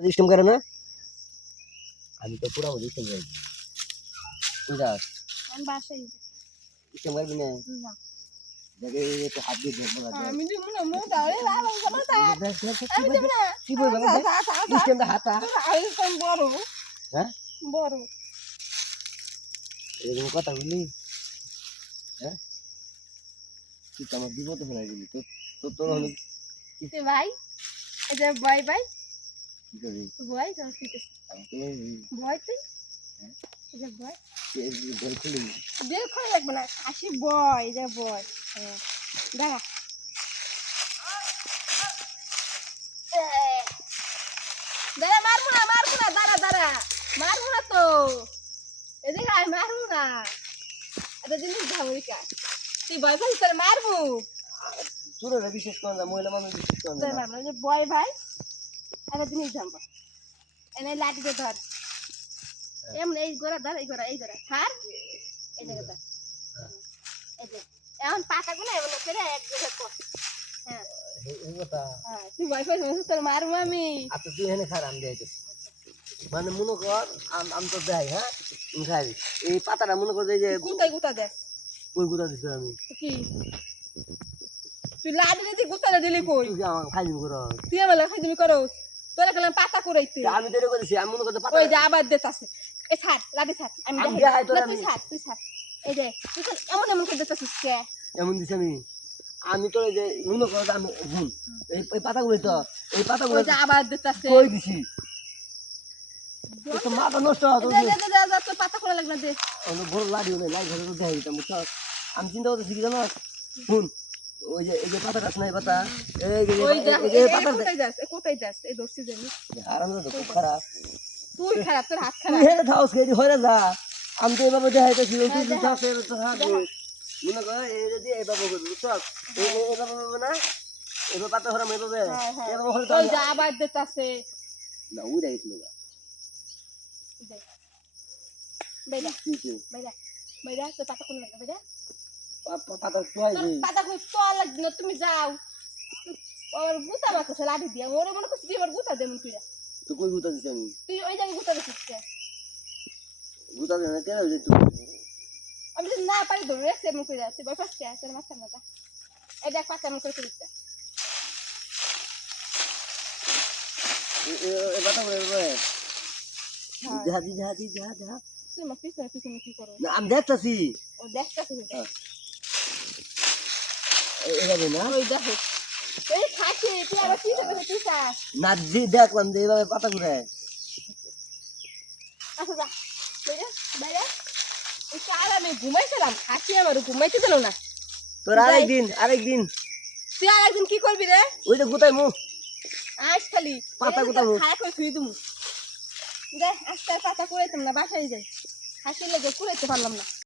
System করে না আমি তো পুরো সিস্টেম করি তুই যাস আমি বাসায় সিস্টেম করবি না না দেখে একটু হাত দিয়ে ধরবো না আমি দিব না মো দাঁড়ে বাবা যাবো তা আমি দিব না কি বলবো সিস্টেমটা হাতা আমি কোন বড় হ্যাঁ বড় এরকম কথা বললি হ্যাঁ তুই তো আমার বিপদ হয়ে গেলি তো তো তোর হলো তে ভাই এটা বাই বাই কি করবি ভাই তো ঠিক আছে ভাই তুই এটা ভাই ঘর খুলি বের করে রাখবে না আসি বয় এটা বয় হ্যাঁ দাঁড়া দাঁড়া মারবো না দাঁড়া দাঁড়া মারবো না তো এদিকে আয় মারবো না এটা জিনিস ধামরিকা তুই ভয় পাইছিস তোর মারবো চুরেরা বিশেষ করে না মহিলা মানুষ বিশেষ করে তোর না মারবো না যে বয় ভাই একটা জিনিস জানবো এনে লাঠি দিয়ে ধর এমন এই গোড়া ধর এই গোড়া ছাড় এই জায়গা ধর এই যে এখন পাতাগুলো এমন করে এক জায়গায় কর হ্যাঁ এই কথা হ্যাঁ তুই ভয় পাইছিস তোর মারবো আমি আচ্ছা তুই এখানে খারাপ আমি দেখাইতেছি মানে মনে কর আমি তো দেয় হ্যাঁ খাই এই পাতাটা মনে কর যে গুতাই গুতা দে কই গুঁতা দিছি আমি কি তুই লাঠি দিয়ে গুতাটা দিলি কই তুই আমার খাইনি করো তুই আমার খাই তুমি করো তোরা গেলাম পাতা করাইতে আমি তো এটা করেছি আমি মনে করতে পাতা ওই যে আবার দেতাছে এ ছাড় লাঠি ছাড় আমি আমি দেখাই দেখাই তোরা না, তুই ছাড় এই যে তুই তো এমন এমন করে দেতাছিস কে এমন দিছি আমি তো এই যে মনে কর যে আমি ভুল এই পাতাগুলো তো এই পাতাগুলো ওই যে আবার দেতাছে কই দিছি তো মাথা নষ্ট দে তোর পাতা খোলা লাগবে না দে অনেক বড় লাঠি হলে লাঠি ধরে দেখাই দিতাম বুঝছো আমি চিন্তা করতেছি কি জানো শুন ওই যে এই যে পাতা গাছ নাই পাতা ওই যে এই পাতা কোথায় যাস এই দর্শি জানি আরাম তো খুব খারাপ তুই খারাপ তোর হাত তুই খারাপ হেরে থাও খেয়ে হয়ে যা আমি তো এভাবে দেখাইতেছি তুই তো থাকছে তো হাত মনে কর এই যদি এইভাবে করবি বুঝছো এইভাবে হবে না এবার পাতা ধরা মেয়ে এভাবে হলে তো ওই যে আবার দেতাছে না উড়ে গেছিল বেড়া বেড়া তোর পাতা খোলা লাগবে বেড়া পাতা তোয়াই তোর পাতা কই তো লাগবে না তুমি যাও ওর গুতা মারতেছে লাঠি দিয়ে ওরে মনে করছিস এবার গুতা দেমন তুই তো কই গুতা দিছি আমি তুই ওই জায়গায় গুতা দিছিস কে গুতা দেন কেন যে তুই আমি যদি না পারি ধরে রেখে এমন করে তুই বসে কে তোর মাথা মাথা এই দেখ পাতা এমন করে দিচ্ছে এ পাতা বলে যা তুই মা পিছনে কি করো না আমি দেখতাছি ও দেখতেছিস এভাবে না ওই দেখো এই খাচ্ছি তুই আবার পিছনে তুই চাস না যে দেখলাম যে এইভাবে পাতা ঘুরে আচ্ছা যা বাইরে ওই কাল আমি ঘুমাইছিলাম খাচ্ছি আমার ঘুমাইতে দিল না তোর আরেকদিন তুই আর একদিন কি করবি রে ওই যে গুতাই মু আজ খালি পাতা গুতাবো। খায় করে থুই দিমু দে আজকে পাতা কুড়াইতাম না বাসায় যাই হাসি লেগে কুড়াইতে পারলাম না